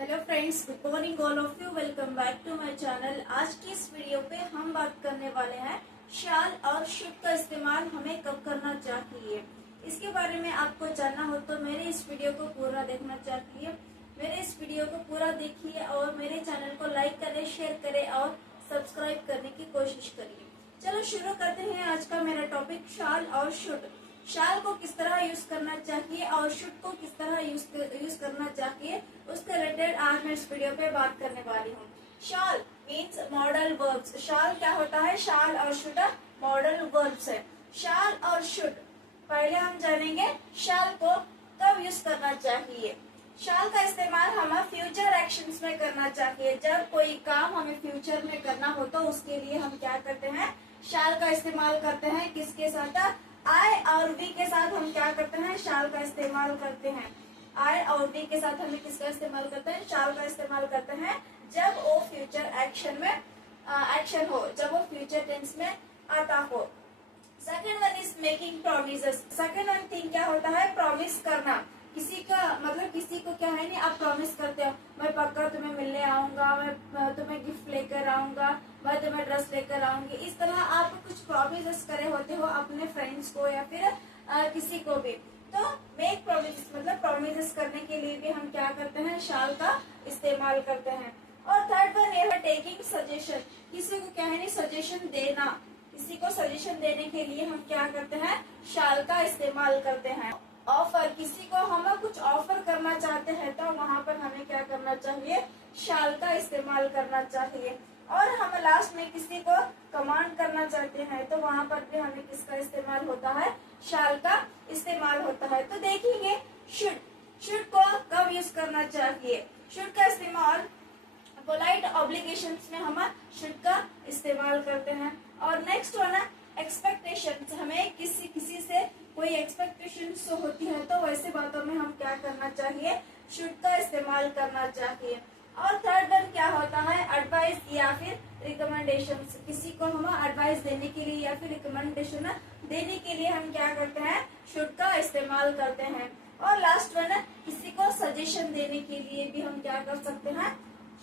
Hello friends, good morning all of you. Welcome back to my channel. आज की इस video पे हम बात करने वाले हैं शाल और शुड का इस्तेमाल हमें कब करना चाहिए। इसके बारे में आपको जानना हो तो मेरे इस वीडियो को पूरा देखना चाहिए। मेरे इस वीडियो को पूरा देखिए और मेरे चैनल को लाइक करें, शेयर करें और सब्सक्राइब करने की कोशिश करिए। चलो शुरू करते हैं आज का मेरा टॉपिक, शाल और शुड। शाल को किस तरह यूज करना चाहिए और शुड को किस तरह यूज करना चाहिए, उसके रिलेटेड आज मैं इस वीडियो पे बात करने वाली हूँ। शाल मीन्स मॉडल वर्ब्स। शाल क्या होता है? शाल और शुड मॉडल वर्ब्स है। शाल और शुड, पहले हम जानेंगे शाल को कब यूज करना चाहिए। शाल का इस्तेमाल हमें फ्यूचर एक्शंस में करना चाहिए। जब कोई काम हमें फ्यूचर में करना हो तो उसके लिए हम क्या करते हैं? शाल का इस्तेमाल करते हैं। किसके साथ? आई और वी के साथ हम क्या करते हैं? शाल का इस्तेमाल करते हैं। आई और वी के साथ हमें किसका इस्तेमाल करते हैं? शाल का इस्तेमाल करते हैं जब वो फ्यूचर एक्शन में एक्शन हो, जब वो फ्यूचर टेंस में आता हो। Second one is making promises. Second one thing क्या होता है? प्रॉमिस करना। किसी का मतलब किसी को क्या है नहीं, आप प्रॉमिस करते हो, मैं पक्का तुम्हें मिलने आऊंगा, मैं तुम्हें गिफ्ट लेकर आऊंगा, मैं तुम्हें ड्रेस लेकर आऊंगी। इस तरह आप कुछ प्रॉमिस करे होते हो अपने फ्रेंड्स को या फिर किसी को भी। तो मेक प्रोमिस मतलब प्रॉमिस करने के लिए भी हम क्या करते हैं? शाल का इस्तेमाल करते हैं। और थर्ड वन है टेकिंग सजेशन। किसी को क्या है नहीं, सजेशन देना। किसी को सजेशन देने के लिए हम क्या करते हैं? शाल का इस्तेमाल करते हैं। ऑफर, किसी को हम कुछ ऑफर करना चाहते हैं तो वहाँ पर हमें क्या करना चाहिए? शाल का इस्तेमाल करना चाहिए। और हम लास्ट में किसी को कमांड करना चाहते हैं तो वहाँ पर भी हमें किसका इस्तेमाल होता है? शाल का इस्तेमाल होता है। तो देखेंगे शुड को कब यूज करना चाहिए। शुड का इस्तेमाल पोलाइट ऑब्लिगेशंस में हम शुड का इस्तेमाल करते हैं। और नेक्स्ट वन है एक्सपेक्टेशंस। हमें किसी से कोई एक्सपेक्टेशंस होती है तो वैसे बातों में हम क्या करना चाहिए? शुड का इस्तेमाल करना चाहिए। और थर्ड वन क्या होता है? एडवाइस या फिर रिकमेंडेशन। किसी को हम एडवाइस देने के लिए या फिर रिकमेंडेशन देने के लिए हम क्या करते हैं? शुड का इस्तेमाल करते हैं। और लास्ट वन है किसी को सजेशन देने के लिए भी हम क्या कर सकते हैं?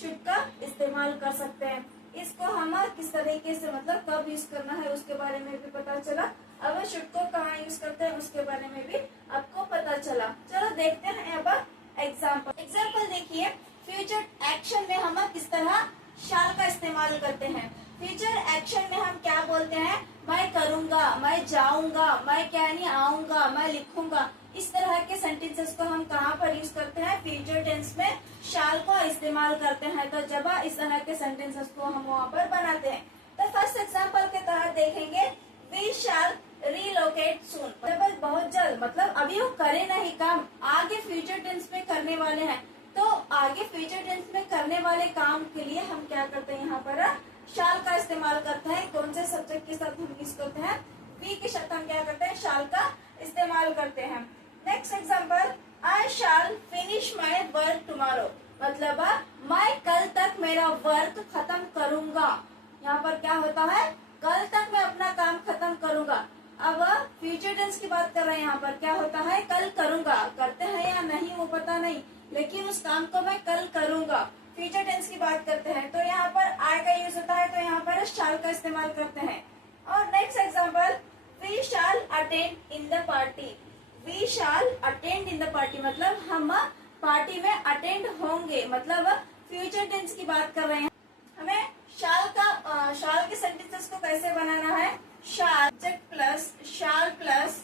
शुड का इस्तेमाल कर सकते हैं। इसको हम किस तरीके से मतलब कब यूज करना है उसके बारे में भी पता चला। अब शुड को कहाँ यूज करते हैं उसके बारे में भी आपको पता चला। चलो देखते हैं अब एग्जाम्पल देखिए। फ्यूचर एक्शन में हम किस तरह शाल का इस्तेमाल करते हैं। फ्यूचर एक्शन में हम क्या बोलते हैं? मैं करूंगा, मैं जाऊंगा, मैं क्या नहीं आऊंगा, मैं लिखूंगा। इस तरह के सेंटेंसेस को हम कहाँ पर यूज करते हैं? फ्यूचर टेंस में शाल का इस्तेमाल करते हैं। तो जब इस तरह के सेंटेंसेस को हम वहाँ पर बनाते हैं तो फर्स्ट एग्जाम्पल के तहत देखेंगे वी शाल रीलोकेट सून। मतलब बहुत जल्द, मतलब अभी वो करे नहीं काम, आगे फ्यूचर टेंस में करने वाले हैं। तो आगे फ्यूचर टेंस में करने वाले काम के लिए हम क्या करते हैं? यहाँ पर शाल का इस्तेमाल करते हैं। कौन से सब्जेक्ट के साथ हम यूज करते हैं? वी के साथ हम क्या करते हैं? शाल का इस्तेमाल करते हैं। Next example, I shall finish my work tomorrow. मतलब मैं कल तक मेरा वर्क खत्म करूंगा। यहाँ पर क्या होता है? कल तक मैं अपना काम खत्म करूंगा। अब फ्यूचर टेंस की बात कर रहे हैं। यहाँ पर क्या होता है? कल करूंगा। करते हैं या नहीं वो पता नहीं, लेकिन उस काम को मैं कल करूंगा। फ्यूचर टेंस की बात करते हैं तो यहाँ पर आई का यूज होता है, तो यहाँ पर शाल का इस्तेमाल करते हैं। और next example, we shall attend in the party. We shall attend in the party मतलब हम पार्टी में अटेंड होंगे। मतलब फ्यूचर टेंस की बात कर रहे हैं। हमें शाल के सेंटेंसेस को कैसे बनाना है? Shall plus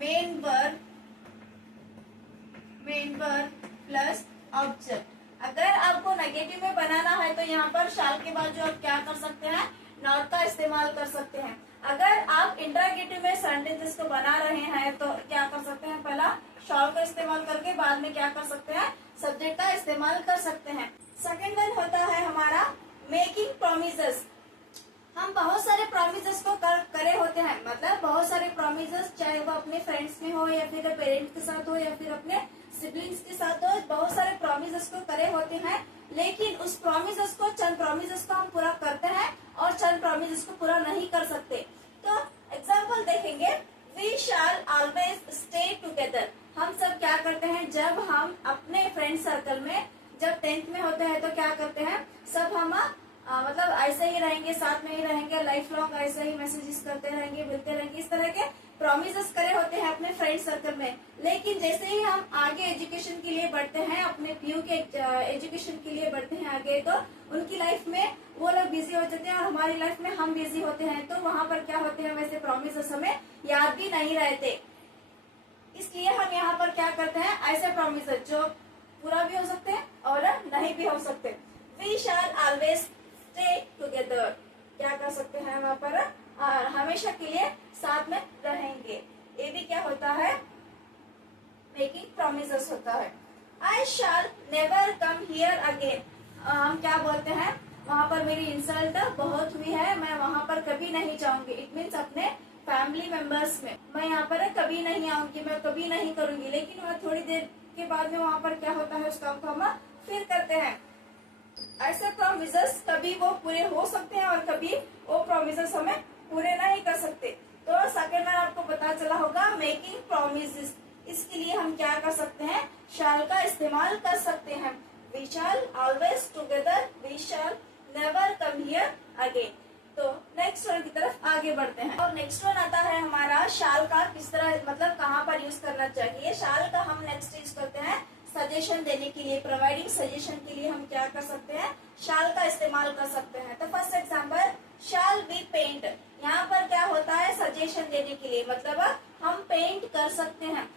main verb plus object. अगर आपको नेगेटिव में बनाना है तो यहाँ पर शाल के बाद जो आप क्या कर सकते हैं? नॉट का इस्तेमाल कर सकते हैं। अगर आप इंटरोगेटिव में सेंटेंसेस को बना रहे हैं तो क्या कर सकते हैं? पहला शाल का इस्तेमाल करके बाद में क्या कर सकते हैं? सब्जेक्ट का इस्तेमाल कर सकते हैं। सेकेंड वन होता है हमारा मेकिंग प्रोमिसेस। हम बहुत सारे प्रोमिसेस को करे होते हैं। मतलब बहुत सारे प्रोमिसेस, चाहे वो अपने फ्रेंड्स में हो या फिर पेरेंट्स के साथ हो या फिर अपने सिबलिंग्स के साथ हो, बहुत सारे प्रोमिसेस को करे होते हैं। लेकिन उस प्रोमिसेस को, चंद प्रोमिसेस को हम पूरा करते हैं और चंद प्रोमिसेस को पूरा नहीं कर सकते। तो एग्जाम्पल देखेंगे, we shall always stay together. हम सब क्या करते हैं? जब हम अपने फ्रेंड सर्कल में जब 10th में होते हैं तो क्या करते हैं, सब हम मतलब ऐसे ही रहेंगे, साथ में ही रहेंगे, लाइफ लॉन्ग ऐसे ही मैसेजेस करते रहेंगे, मिलते रहेंगे, इस तरह के प्रॉमिसेस करे होते हैं अपने फ्रेंड सर्कल में। लेकिन जैसे ही हम आगे एजुकेशन के लिए बढ़ते हैं, अपने पीयू के एजुकेशन के लिए बढ़ते हैं आगे, तो उनकी लाइफ में वो लोग बिजी हो जाते हैं और हमारी लाइफ में हम बिजी होते हैं। तो वहां पर क्या होते हैं, वैसे प्रॉमिसेस हमें याद भी नहीं रहते। इसलिए हम यहाँ पर क्या करते हैं, ऐसे प्रॉमिसेस जो पूरा भी हो सकते हैं और नहीं भी हो सकते। We shall always stay together, क्या कर सकते हैं वहां पर, हमेशा के लिए साथ में रहेंगे। ये भी क्या होता है, मेकिंग प्रॉमिसेस होता है। I shall never come here again, हम क्या बोलते हैं, वहां पर मेरी इंसल्ट बहुत हुई है, मैं वहां पर कभी नहीं जाऊंगी। इट मीन्स अपने फैमिली मेंबर्स में मैं यहाँ पर कभी नहीं आऊंगी, मैं कभी नहीं करूंगी। लेकिन वह थोड़ी देर के बाद में वहां पर क्या होता है, उस काम को हम फिर करते हैं। ऐसे प्रॉमिसेस कभी वो पूरे हो सकते हैं और कभी वो प्रॉमिसेस हमें पूरे नहीं कर सकते। तो सेकंड में आपको पता चला होगा, मेकिंग प्रॉमिसेस। इसके लिए हम क्या कर सकते हैं, शैल का इस्तेमाल कर सकते हैं। We shall always together, we shall never come here again. तो नेक्स्ट वन की तरफ आगे बढ़ते हैं और नेक्स्ट वन आता है हमारा, शाल का किस तरह, मतलब कहाँ पर यूज करना चाहिए। शाल का हम नेक्स्ट यूज करते हैं सजेशन देने के लिए, प्रोवाइडिंग सजेशन के लिए हम क्या कर सकते हैं, शाल का इस्तेमाल कर सकते हैं। तो first example, shall we paint, यहाँ पर क्या होता है, सजेशन देने के लिए, मतलब हम पेंट कर सकते हैं।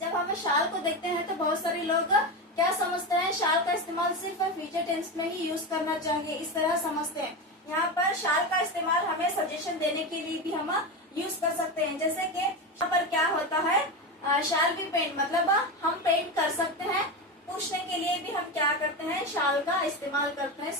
जब हम शाल को देखते हैं तो बहुत सारे लोग क्या समझते हैं, शाल का इस्तेमाल सिर्फ फ्यूचर टेंस में ही यूज करना चाहिए, इस तरह समझते हैं। यहाँ पर शाल का इस्तेमाल हमें सजेशन देने के लिए भी हम यूज कर सकते हैं। जैसे कि यहाँ पर क्या होता है, शाल भी पेंट, मतलब हम पेंट कर सकते हैं। पूछने के लिए भी हम क्या करते हैं, शाल का इस्तेमाल करते हैं।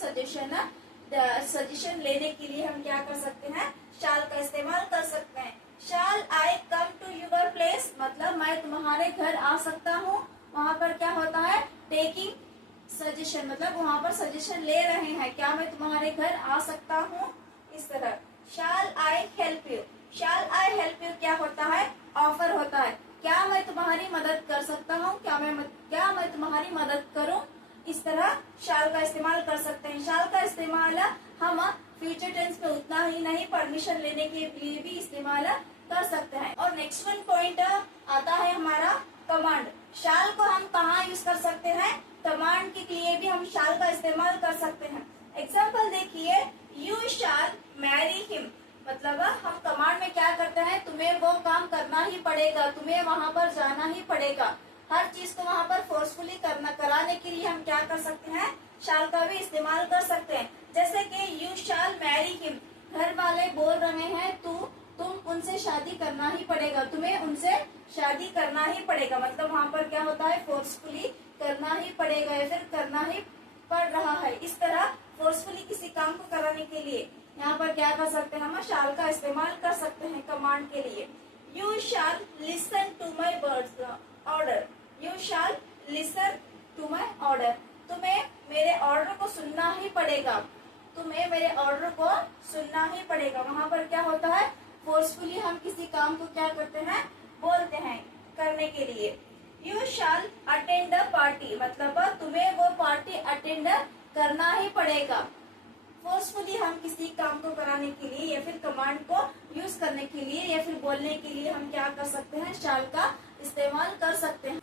सजेशन लेने के लिए हम क्या कर सकते हैं, शाल का इस्तेमाल कर सकते हैं। शाल आई कम टू यूर प्लेस, मतलब मैं तुम्हारे घर आ सकता हूँ। वहाँ पर क्या होता है, टेकिंग सजेशन, मतलब वहाँ पर सजेशन ले रहे हैं, क्या मैं तुम्हारे घर आ सकता हूँ, इस तरह। Shall I help you, shall I help you क्या होता है, ऑफर होता है, क्या मैं तुम्हारी मदद कर सकता हूँ, क्या मैं तुम्हारी मदद करूँ, इस तरह शाल का इस्तेमाल कर सकते हैं। शाल का इस्तेमाल हम फ्यूचर टेंस में उतना ही नहीं, परमिशन लेने के लिए भी इस्तेमाल कर सकते हैं। और नेक्स्ट वन पॉइंट आता है हमारा कमांड। शाल को हम कहाँ यूज कर सकते हैं, कमांड के लिए भी हम शाल का इस्तेमाल कर सकते हैं। एग्जाम्पल देखिए, यू शाल मैरी हिम, मतलब हम कमांड में क्या करते हैं, तुम्हें वो काम करना ही पड़ेगा, तुम्हें वहाँ पर जाना ही पड़ेगा। हर चीज को वहाँ पर फोर्सफुली कराने के लिए हम क्या कर सकते हैं, शाल का भी इस्तेमाल कर सकते हैं। जैसे कि यू शाल मैरी हिम, घर वाले बोल रहे हैं तुम उनसे शादी करना ही पड़ेगा, तुम्हें उनसे शादी करना ही पड़ेगा, मतलब वहाँ पर क्या होता है, फोर्सफुली करना ही पड़ेगा या फिर करना ही पड़ रहा है। इस तरह फोर्सफुली किसी काम को कराने के लिए यहाँ पर क्या कर सकते हैं, हम शाल का इस्तेमाल कर सकते हैं कमांड के लिए। You shall listen to my words order, you shall listen to my order, तुम्हें मेरे ऑर्डर को सुनना ही पड़ेगा, तुम्हें मेरे ऑर्डर को सुनना ही पड़ेगा। वहाँ पर क्या होता है, फोर्सफुली हम किसी काम को क्या करते हैं, बोलते हैं करने के लिए। You shall attend the party, मतलब तुम्हें वो पार्टी अटेंड करना ही पड़ेगा। फोर्सफुली हम किसी काम को कराने के लिए या फिर कमांड को यूज करने के लिए या फिर बोलने के लिए हम क्या कर सकते हैं, शाल का इस्तेमाल कर सकते हैं।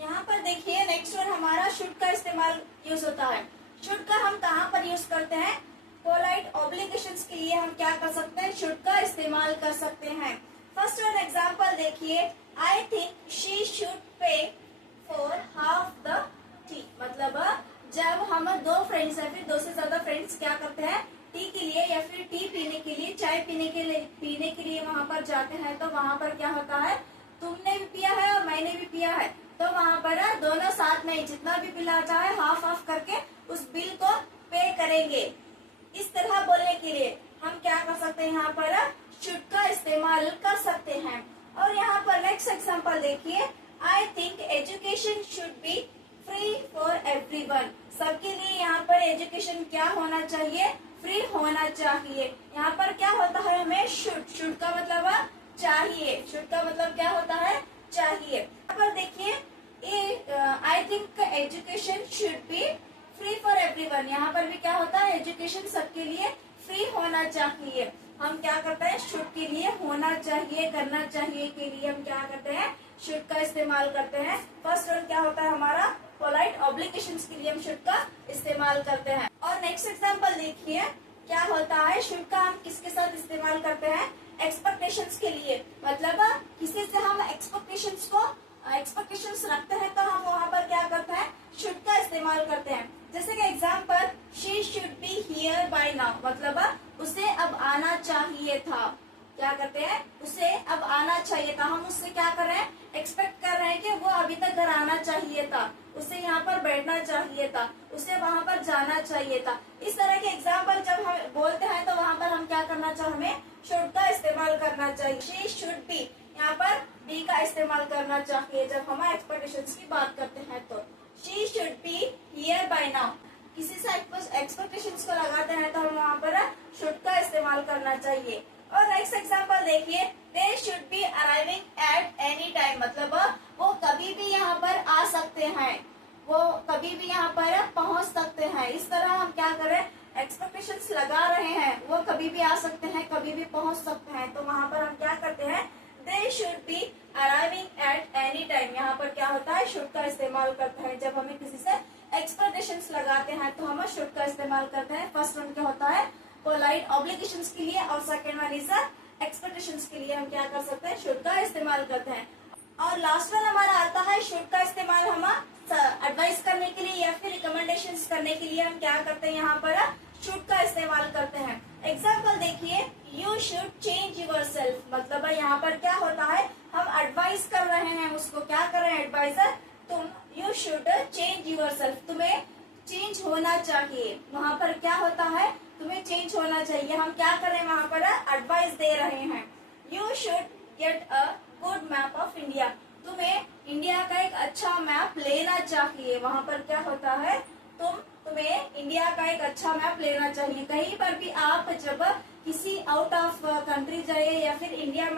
यहाँ पर देखिए नेक्स्ट वन हमारा शुड का इस्तेमाल यूज होता है। शुड का हम कहाँ पर यूज करते हैं, पोलाइट ऑब्लिगेशंस के लिए हम क्या कर सकते हैं, शुड का इस्तेमाल कर सकते हैं। फर्स्ट वन एग्जांपल देखिए, I think she should pay for half the T, मतलब जब हम दो फ्रेंड्स या फिर दो से ज्यादा फ्रेंड्स क्या करते हैं, टी के लिए या फिर टी पीने के लिए, चाय पीने के लिए वहाँ पर जाते हैं, तो वहाँ पर क्या होता है, तुमने भी पिया है और मैंने भी पिया है, तो वहाँ पर दोनों साथ में जितना भी बिल आता है हाफ हाफ करके उस बिल को पे करेंगे। इस तरह बोलने के लिए हम क्या कर सकते हैं, यहाँ पर शुड का इस्तेमाल कर सकते हैं। और यहाँ पर नेक्स्ट एग्जांपल देखिए, I think education should be free for everyone, सबके लिए यहाँ पर एजुकेशन क्या होना चाहिए, फ्री होना चाहिए। यहाँ पर क्या होता है, हमें शुड का मतलब चाहिए, शुड का मतलब क्या होता है, चाहिए। यहाँ पर देखिए I think education should be free for everyone. यहाँ पर भी क्या होता है, एजुकेशन सबके लिए फ्री होना चाहिए। हम क्या करते हैं, शुड के लिए होना चाहिए, करना चाहिए के लिए हम क्या करते हैं, शुड का इस्तेमाल करते हैं। फर्स्ट वन क्या होता है हमारा, पोलाइट ऑब्लिगेशंस के लिए हम शुड का इस्तेमाल करते हैं। और नेक्स्ट एग्जांपल देखिए क्या होता है, शुड का हम किसके साथ इस्तेमाल करते हैं, एक्सपेक्टेशंस के लिए। मतलब किसी से हम एक्सपेक्टेशंस रखते हैं तो हम वहाँ पर क्या करते हैं, शुड का इस्तेमाल करते हैं। जैसे कि example, she should be here bye now, मतलब उसे अब आना चाहिए था। क्या करते हैं, उसे अब आना चाहिए था। हम उससे क्या कर रहे हैं, एक्सपेक्ट कर रहे हैं कि वो अभी तक घर आना चाहिए था, उसे यहाँ पर बैठना चाहिए था, उसे वहाँ पर जाना चाहिए था। इस तरह के एग्जाम्पल जब हम बोलते हैं तो वहाँ पर हम क्या करना चाहिए, हमें शुड का इस्तेमाल करना चाहिए। शी शुड बी, यहाँ पर बी का इस्तेमाल करना चाहिए जब हम एक्सपेक्टेशंस की बात करते हैं। तो she should be here bye now, किसी से एक्सपेक्टेशंस को लगाते हैं तो हम वहाँ पर शुड का इस्तेमाल करना चाहिए। और नेक्स्ट एग्जांपल देखिए, they should be arriving at any time, मतलब वो कभी भी यहाँ पर आ सकते हैं, वो कभी भी यहाँ पर पहुंच सकते हैं। इस तरह हम क्या करें, एक्सपेक्टेशंस लगा रहे हैं, वो कभी भी आ सकते हैं, कभी भी पहुंच सकते हैं। तो वहाँ पर हम क्या करते हैं, they should be arriving at any time. यहाँ पर क्या होता है, शुड का इस्तेमाल करते हैं। जब हमें किसी से एक्सपेक्टेशंस लगाते हैं तो हम शुड का इस्तेमाल करते हैं। फर्स्ट वन क्या होता है, पोलाइट ऑब्लिगेशंस के लिए, और सेकंड वन इज एक्सपेक्टेशंस के लिए हम क्या कर सकते हैं, शुड का इस्तेमाल करते हैं। और लास्ट वन हमारा आता है, शुड का इस्तेमाल हम एडवाइस करने के लिए या फिर रिकमेंडेशंस करने के लिए हम क्या करते हैं, यहाँ पर शुड का इस्तेमाल करते हैं। एग्जाम्पल देखिए, you should change yourself, मतलब यहाँ पर क्या होता है, हम एडवाइस कर रहे हैं उसको, क्या कर रहे हैं एडवाइजर, तुम you should change yourself, तुम्हें चेंज होना चाहिए। वहाँ पर क्या होता है, तुम्हें चेंज होना चाहिए। हम क्या कर रहे हैं, वहाँ पर एडवाइस दे रहे हैं। You should get a good map of India, तुम्हें इंडिया का एक अच्छा मैप लेना चाहिए। वहाँ पर क्या होता है, तुम्हें इंडिया का एक अच्छा मैप लेना चाहिए। कहीं पर भी आप जब किसी आउट ऑफ कंट्री जाइए या फिर इंडिया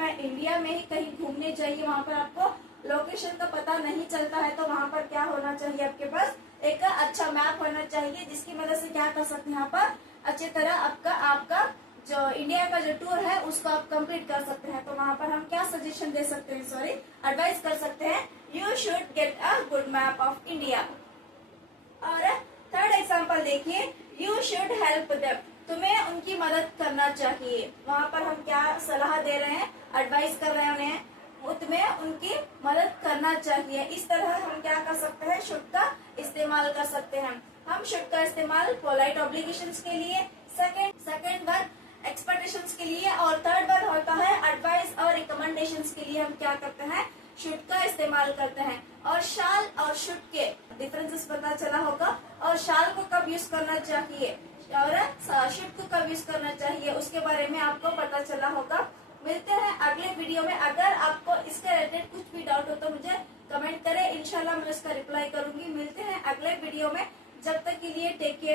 में ही कहीं घूमने जाइए, वहाँ पर आपको लोकेशन का पता नहीं चलता है, तो वहाँ पर क्या होना चाहिए, आपके पास एक अच्छा मैप होना चाहिए, जिसकी मदद से क्या कर सकते हैं, यहाँ पर अच्छी तरह आपका जो इंडिया का जो टूर है उसको आप कंप्लीट कर सकते हैं। तो वहाँ पर हम क्या सजेशन दे सकते हैं, एडवाइस कर सकते हैं, you should get a good map of India. और थर्ड एग्जांपल देखिए, यू शुड हेल्प देम, तुम्हें उनकी मदद करना चाहिए। वहाँ पर हम क्या सलाह दे रहे हैं, एडवाइस कर रहे हैं उन्हें, तुम्हें उनकी मदद करना चाहिए। इस तरह हम क्या कर सकते हैं, शुड का इस्तेमाल कर सकते हैं। हम शुड का इस्तेमाल पोलाइट ऑब्लिगेशंस के लिए, सेकंड वन एक्सपेक्टेशंस के लिए, और थर्ड वन होता है एडवाइस और रिकमेंडेशंस के लिए हम क्या करते हैं, शुड का इस्तेमाल करते हैं। और शाल और शुड के डिफरेंसेस पता चला होगा, और शाल को कब यूज करना चाहिए और शुड को कब यूज करना चाहिए उसके बारे में आपको पता चला होगा। मिलते हैं अगले वीडियो में। अगर आपको इसके रिलेटेड कुछ भी डाउट हो तो मुझे कमेंट करें, इंशाल्लाह मैं उसका रिप्लाई करूंगी। मिलते हैं अगले वीडियो में, जब तक के लिए टेक केयर।